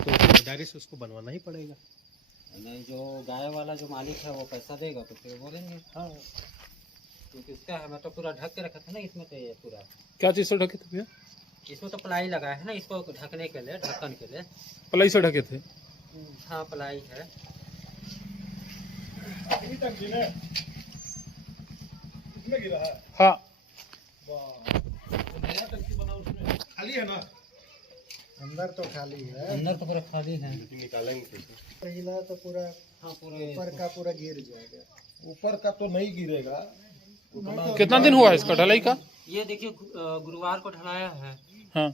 तो जिम्मेदारी से उसको बनवाना ही पड़ेगा। नहीं, जो गाय वाला जो मालिक है वो पैसा देगा तो फिर बोलेंगे। हाँ, क्योंकि इसका है, मैं तो पूरा ढक के रखा था ना इसमें, तो ये पूरा क्या चीज़ से ढके थे भैया? इसमें तो प्लाई लगा है ना, इसको ढकने के लिए, ढक्कन के लिए। पलाई से ढके थे? हाँ, प्लाई है। हाँ, खाली है ना? अंदर तो खाली है, अंदर तो पूरा खाली है। निकालेंगे कैसे? हिला तो पूरा हाँ, पूरा ऊपर का पूरा गिर जाएगा। ऊपर का तो नहीं गिरेगा। कितना दिन हुआ है इसका ढलाई का? ये देखिए, गुरुवार को ढलाया है। हाँ,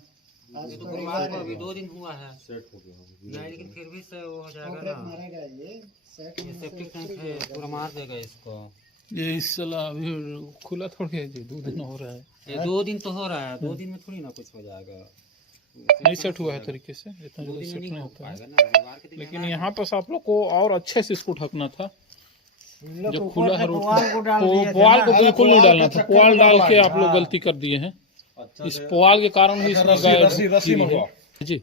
ये तो गुरुवार को अभी 2 दिन हुआ है। नहीं, लेकिन फिर भी से वो हो जाएगा ना। मारेगा ये सेट ये सेफ्टी टैंक है, पूरा मार देगा इसको। ये इस साला अभी खुला थोड़ी है जी, 2 दिन हो रहा है। ये 2 दिन तो हो रहा है, 2 दिन में थोड़ी ना कुछ हो जाएगा। नहीं सेट हुआ है तरीके से, इतना 2 जल्दी दिन में सेट नहीं नहीं हो होता है। पाएगा ना, गुरुवार के दिन लेकिन जाना है। यहाँ पर आप लोग को और अच्छे से इसको ढकना था। जो खुला है रोड पुआल को डाल तो दिए थे पुआल को ना। बिल्कुल नहीं डालना था, पुआल डाल के आप लोग हाँ। गलती कर दिए हैं। इस पुआल के कारण ही इसमें गाय रस्सी मंगवा। जी।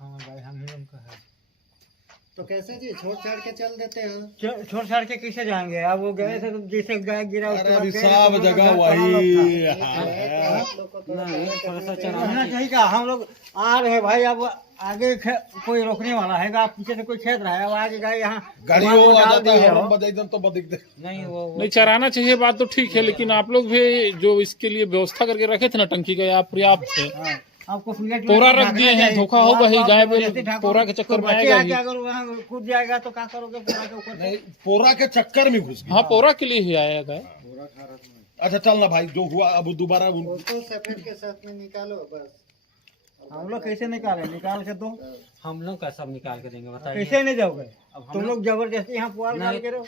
हाँ, गाय हम ही लोग का है। तो कैसे जी छोड़ छाड़ के चल देते हो? छोड़ छाड़ के कैसे जाएंगे? अब वो गए थे तो जैसे गाय गिरा उसके अरे बाद अभी गए सब तो जगह घर वही पड़ा हाल है। आप लोग को तो नहीं, थोड़ा सा चलाना रहना चाहिए। चाहिए का हम लोग आ रहे हैं भाई, अब आगे कोई रोकने वाला है? आप पीछे से कोई खेद रहा है, अब आगे गए यहाँ गाड़ी पुआल वो को आ डाल जाता दिए है, हो। हम बजाइदम तो बदिक दे। नहीं, वो नहीं चराना चाहिए, बात तो ठीक है, लेकिन आप लोग भी जो इसके लिए व्यवस्था करके रखे थे ना टंकी का, आप पर्याप्त है। हाँ, आपको प्लेट पोरा में रख ढकना दिए हैं, चाहिए। धोखा होगा ही, आप गाय जैसे बैल ढको, पोरा के चक्कर में तो बच्चे आएगा आके ही। अगर वहाँ कूद जाएगा तो क्या करोगे पोरा के ऊपर? नहीं, पोरा के चक्कर में घुस गया। हाँ, पोरा के लिए ही आया गाय। अच्छा चल ना भाई, जो हुआ अब दोबारा उसको सफेद के साथ में निकालो बस। हम लोग कैसे निकाले? निकाल के दो, हम लोग का सब निकाल के देंगे, बताइए। कैसे नहीं जाओगे? अब हम तुम लोग जबरदस्ती यहाँ पुआल डाल नहीं। के रहो।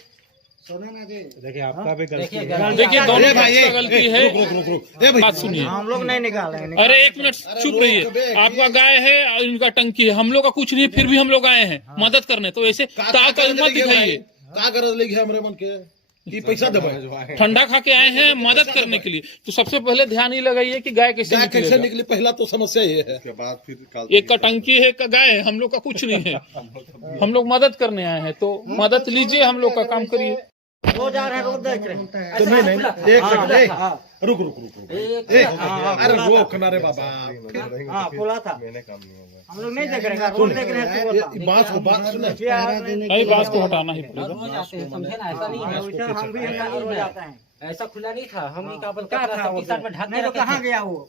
सुनो ना जी, देखिए आपका भी देखिए, देखिए गलती दोनों ए भाई, पक्ष का गलती है। रुक। ए भाई, बात सुनिए, हम लोग नहीं निकालेंगे। अरे एक मिनट चुप रहिए। आपका गाय है और इनका टंकी है, हम लोग का कुछ नहीं, फिर भी हम लोग आए हैं मदद करने, तो ऐसे ताकत मत दिखाइए। का गरज लगी है हमरे मन के कि पैसा देबे? ठंडा खा के आए हैं मदद करने के लिए, तो सबसे पहले ध्यान ही लगाइए कि गाय कैसे गाय कैसे निकलेगा। निकली, पहला तो समस्या ये है। के बाद फिर एक का टंकी है, एक का गाय है, हम लोग का कुछ नहीं है। हम लोग मदद करने आए हैं, तो मदद लीजिए, हम लोग का काम करिए। रोज आ रहे हैं, रोज देख रहे हैं। तो नहीं एक सेकंड, ए, रुक एक- ए, अरे रोक ना रे बाबा। हाँ, बोला था मैंने काम नहीं होगा। हम लोग नहीं देख रहे हैं, रोज देख रहे हैं तो बोलता। ये बात सुने। नहीं, बात को हटाना ही पड़ेगा। रोज आते हैं, समझे ना, ऐसा नहीं है। वैसे हम भी यहाँ रोज आते हैं। ऐसा खुला नहीं था, हम ही का बोल क्या था वो? में ढक नहीं के तो रखे कहाँ थे। गया वो?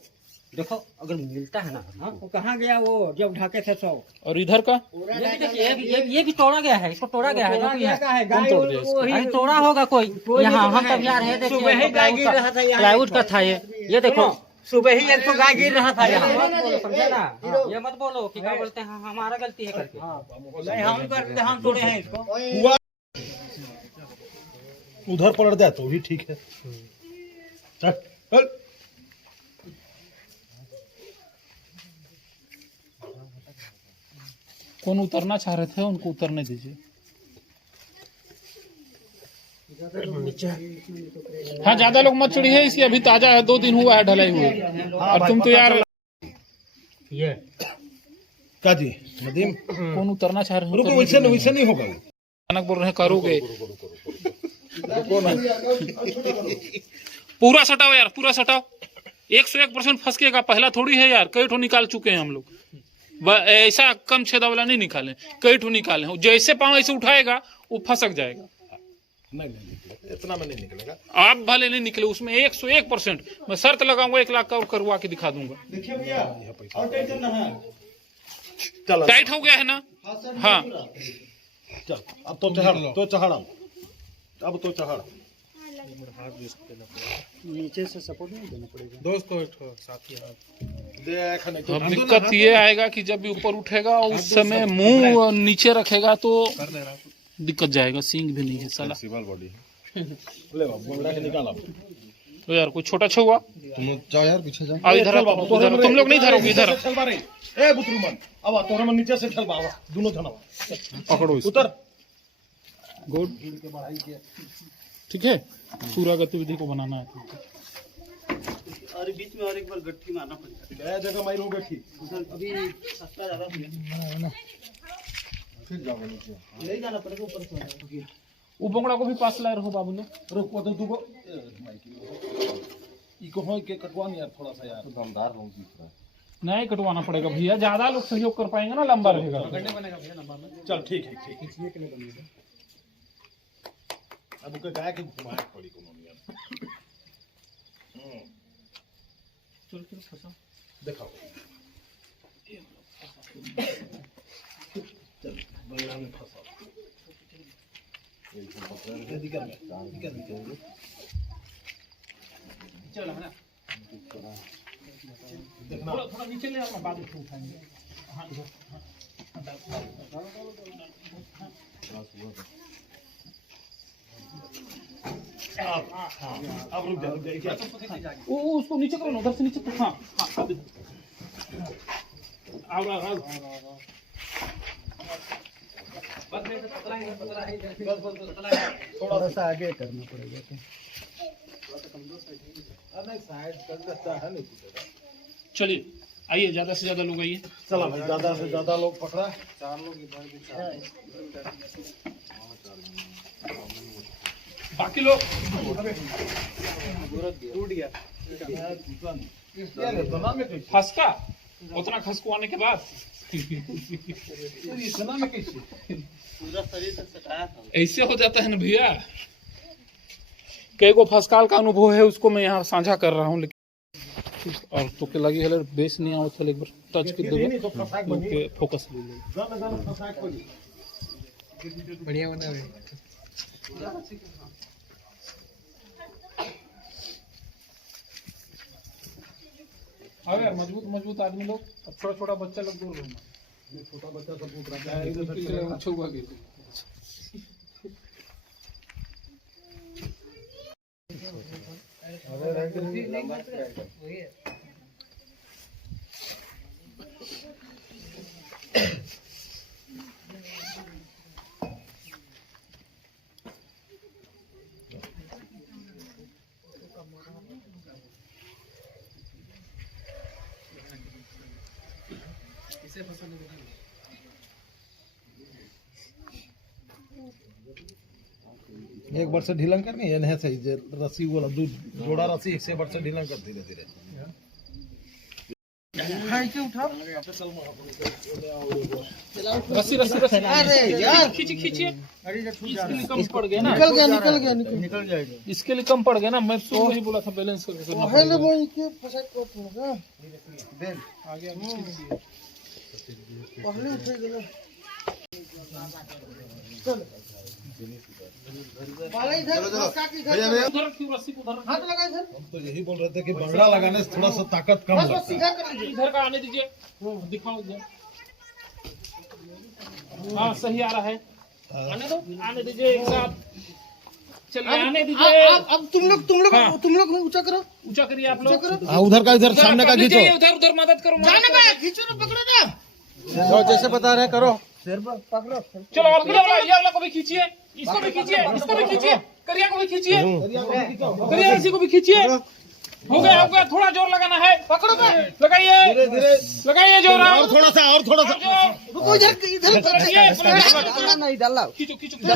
देखो, अगर मिलता है ना हाँ, वो कहाँ गया वो जब ढके थे सौ? और इधर का ये भी देखिए, ये भी तोड़ा गया है, इसको तोड़ा गया है, जो भी है। क्या है? गाय तोड़ दिया इसको? वही अरे तोड़ा होगा कोई यहाँ, हम तब जा रहे हैं, देखिए, सुबह ही गाय गिर रहा था यहाँ। प्लाईवुड का था ये देखो। सुबह ही एक तो गाय गिर रहा था यहाँ। मत बोलो, समझे ना, ये मत बोलो कि क्या बोलते हैं हमारा गलती है करके। नहीं, हम करते, हम तोड़े हैं इसको। हुआ उधर पलट जाए तो भी ठीक है। चल, चल। कौन उतरना चाह रहे थे उनको उतरने दीजिए। हाँ, ज्यादा लोग मत चढ़िए, इसी अभी ताजा है, 2 दिन हुआ है ढलाई हुए। और तुम तो यार ये का जी नदीम, कौन उतरना चाह रहे हो? रुको, वैसे नहीं होगा वो। अचानक बोल रहे हैं करोगे। पूरा सटाओ यार, पूरा सटाओ। 101% फंसकेगा, पहला थोड़ी है यार, कई ठो निकाल चुके हैं हम लोग। ऐसा कम छेदा वाला नहीं निकाले, कई ठो निकाले हैं। जैसे पाँव ऐसे उठाएगा वो फंसक जाएगा। नहीं निकलेगा, इतना में नहीं निकलेगा। आप भले नहीं निकले, उसमें 101% मैं शर्त लगाऊंगा, 1 लाख का और करवा के दिखा दूंगा। चल टाइट हो गया है ना? हाँ, चल, अब तो चढ़ अब तो चढ़। नीचे से सपोर्ट नहीं देना पड़ेगा। दोस्तों एक साथी देख नहीं तो अब दिक्कत ये आएगा कि जब भी ऊपर उठेगा उस समय मुंह नीचे रखेगा तो दिक्कत जाएगा। सींग भी नहीं है साला। सिवल बॉडी ले बाबू, बोला के निकाल अब। तो यार कोई छोटा छुआ तुम जाओ यार, पीछे जाओ। आओ इधर, इधर तुम लोग नहीं धरोगे, इधर चल बारे। ए बुतरू मन, अब तोरा मन नीचे से चल बाबा, दोनों धनवा पकड़ो इसको। उतर। गुड, ठीक है। पूरा गतिविधि को बनाना है। अरे बीच में और एक बार गट्ठी मारना पड़ेगा। गया जगह मारी हो गट्ठी अभी सस्ता ज्यादा फिर जाओ नीचे। नहीं जाना पड़ेगा ऊपर से। वो बोंगड़ा को भी पास लाए रहो बाबू लोग। रुक वो तो तू को इको हो के कटवानी यार थोड़ा सा यार। तो दमदार लोग दिख रहा है। नहीं कटवाना पड़ेगा भैया, ज्यादा लोग सहयोग कर पाएंगे ना, लंबा रहेगा। चल ठीक है ठीक है। ये के लिए बनेगा अब उसका गाय के घुमाए पड़ी को यार। चल चल फंसा दिखाओ चल बंगला में फंसा चल है ना, देखना थोड़ा थोड़ा नीचे ले आओ, बाद में उठाएंगे। हाँ अब रुक जा क्या वो उसको नीचे करो ना, उधर से नीचे करो। हाँ हाँ आओ आओ आओ। थोड़ा सा आगे करना पड़ेगा। चलिए आइए, ज्यादा से ज्यादा लोग आइए। चला भाई ज्यादा से ज्यादा लोग पकड़ा। बाकी लोग खसका उतना खसकुआने के बाद पूरा शरीर से सटाया था। ऐसे हो जाता है ना भैया। कई को फसकाल का अनुभव है, उसको मैं यहाँ साझा कर रहा हूँ। लेकिन और तो के लगी है बेस नहीं आओ, एक बार टच कर दो तो फोकस ले लो। बढ़िया बना है। हाँ यार, मजबूत मजबूत आदमी लोग। अब छोटा छोटा बच्चा लोग दूर रहना। छोटा बच्चा सब पूछ रहा है। छुआ के एक बार से ढीलन करनी है नहीं सही जे रस्सी वाला दूध जोड़ा रस्सी एक से बार से ढीलन कर धीरे धीरे। रस्सी रस्सी रस्सी। अरे यार खींचिए खींचिए। इसके लिए कम पड़ गया ना। निकल जाएगा। इसके लिए कम पड़ गया ना, मैं शुरू में ही बोला था बैलेंस करके करना पड़ेगा। आगे आगे खींचिए। उधर रखिए रस्सी को, उधर रखिए। हम तो यही बोल रहे थे कि बंगड़ा लगाने से थोड़ा सा ताकत कम लगता है। इधर का आने दीजिए, दिखाओ इधर। हाँ सही आ रहा है, आने दो, आने दीजिए एक साथ। चलिए आने दीजिए। अब तुम लोग ऊंचा करो। ऊंचा करिए आप लोग। उधर का इधर सामने का खींचो। उधर उधर मदद करो, खींचो ना, पकड़ो ना। जैसे बता रहे करो। पकड़ो। चलो अब ये वाला को भी खींचिए, इसको भी खींचिए, इसको भी खींचिए, करिया को भी खींचिए, करिया इसी को भी खींचिए। हो गया, थोड़ा जोर लगाना है। पकड़ो, लगाइए लगाइए जोर। और थोड़ा सा रुको, इधर नहीं डाला। खींचो खींचो। बस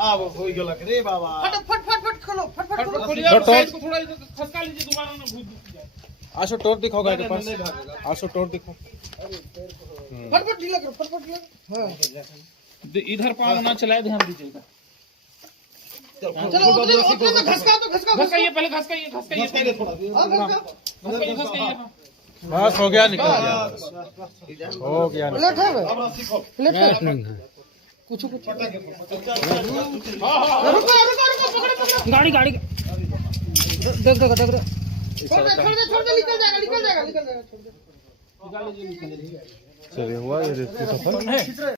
अब हो गया रे बाबा। फट खोलो। फट खोलिए, साइड को थोड़ा खसका लीजिए, दोबारा ना भूल जाए। आशो टोर दिखाओ गाय के पास। आशो टोर दिखाओ। फट ढीला करो। हाँ। इधर पाँव ना चलाए, ध्यान दीजिएगा। चलो उधर में घसकाइए, पहले घसकाइए। बस हो गया, निकल गया। हो गया। प्लेट है भाई? अब सीखो। प्लेट नहीं है। कुछ रुको, गाड़ी देख छोड़ दे, निकल जाएगा। निकाल लीजिए। चलिए हुआ ये रिश्ते सफल।